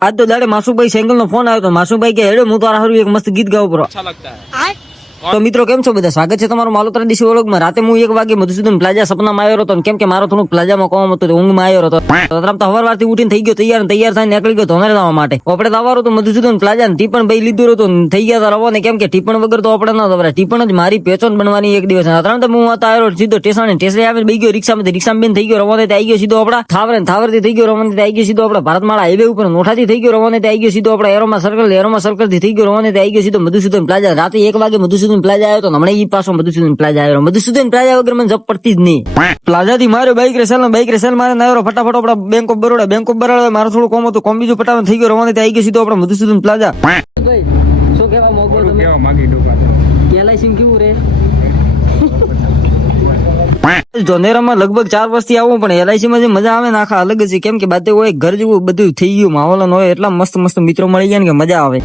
આજ તો દાડે માસુભાઈ સેંગલ નો ફોન આવ્યો તો માસુભાઈ કે હેડો હું તારા હારું એક મસ્ત ગીત ગાઉં pro. તો મિત્રો કેમ છો બધા, સ્વાગત છે તમારું માલોતરા દેશી વ્લોગમાં. રાતે હું 1 વાગે મધુસૂદન પ્લાઝા સપનામાં આવ્યો હતો, કેમ કે મારો થોડું પ્લાઝામાં કામ હતું, ઊંઘમાં આવ્યો હતો. તો હવારથી ઉઠીને થઈ ગયો તૈયાર થઈને નીકળી ગયો ધોનેર જવા માટે. આપણે તો આવવાનું હતું મધુસૂદન પ્લાઝા, ટીપણ ભાઈ લીધું હતું, થઈ ગયા હતા રવો ને, કેમ કે ટીપણ વગર તો આપણે ન દવરાય. ટીપણ જ મારી પેચોન બનવાની એક દિવસ. તો હું આવ્યો સીધો ટેસ્ટે આવીને બેસી ગયો રિક્ષામાં બેન થઈ ગયો રવાને આવી ગયો સીધો આપણા થાવરથી થઈ ગયો રવાને આવી ગયો સીધો આપણા ભારતમાળા હાઈવે ઉપર નોઠાથી થઈ ગયો રવાને આવી ગયો સીધો આપણા એરોમા સર્કલ થી થઈ ગયો રવાને આવી ગયો સીધો મધુસૂદન પ્લાઝા. રાતે 1 વાગે મધુસૂદન પ્લાઝા આવ્યો તો હમણાં ઈ પાછો મધુસૂદન પ્લાઝા આવ્યો. મધુસૂદન પ્લાઝા વગર મને જપ પડતી જ નહીં. પ્લાઝા થી માર્યો બાઈક રેસલ મારે આવ્યો ફટાફટ આપડા બેંક ઓફ બરોડા મારો થોડું કોમ હતું, કોમ બીજું પટાવવાનું થઈ ગયો રવાને આવી ગયો સીધો આપડા મધુસૂદન પ્લાઝા. શું કેવા માંગો તમે? એલઆઈસી કેવું રે? ધોનેરામાં લગભગ 4 વર્ષથી આવું, પણ એલઆઈસી માં જે મજા આવે ને આખા અલગ છે. કેમ કે બાદ હોય ઘર જેવું બધું થઈ ગયું, માહોલ હોય એટલા મસ્ત મિત્રો મળી ગયા ને કે મજા આવે.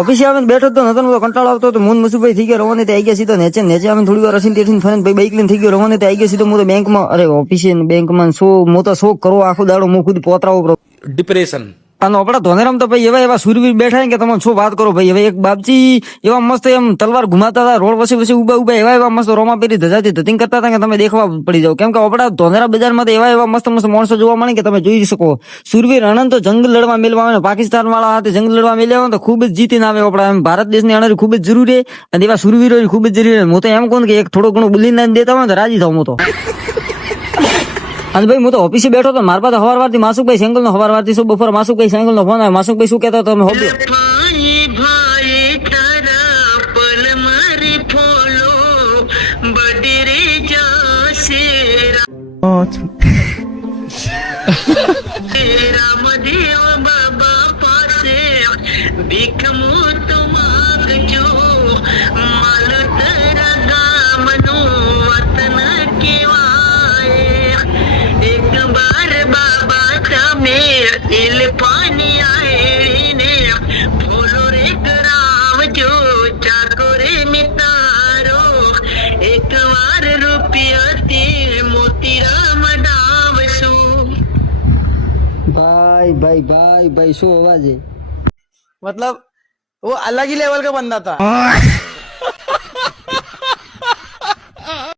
ઓફિસે આવીને બેઠો તો નતો કંટાળો આવતો તો મૂન મસુભાઈ થઈ ગયા રવાને આવી ગયા સીધો નીચે આવીને થોડી વાર રસીને તેઠીને ફરીને ભાઈ બાઈક લઈને થઈ ગયો રવાને આવી ગયો સીધો. હું તો બેંકમાં ઓફિસે બેંકમાં શો કરો આખો દાડો હું ખુદ પોતરાવું ડિપ્રેશન. અને આપડા ધોનેરામ તો ભાઈ એવા સુરવીર બેઠા કે તમે શું વાત કરો ભાઈ. હવે એક બાપજી એવા મસ્ત એમ તલવાર ઘુમાતા હતા, રોડ વચ્ચે ઉભા એવા મસ્ત રોમા પેરી ધજાતી ધતિંગ કરતા હતા કે તમે દેખવા પડી જાવ. કેમ કે આપડા ધોનેરા બજારમાં તો એવા મસ્ત માણસો જોવા મળે કે તમે જોઈ શકો. સુરવીર અનંત તો જંગ લડવા મેળવા આવે, પાકિસ્તાન વાળા હાથે જંગ લડવા મેળવ્યા તો ખૂબ જ જીતીને આવે. આપડા ભારત દેશની અણર ખૂબ જ જરૂરી અને એવા સુરવીરો ખૂબ જ જરૂરી. હું તો એમ કહું કે એક થોડું ઘણું બોલીને દેતા હોય તો રાજી થાવ હું તો. અને ભાઈ હું તો ઓફિસે બેઠો તો મારા પાસે હવારથી માસુભાઈ સેંગલ નો બપોર માસુભાઈ સેંગલ નો ફોન આવ્યો. માસુભાઈ શું કહેતા તમે હોબ્યો? भाई શું અવાજ है? मतलब वो अलग ही लेवल का बंदा था.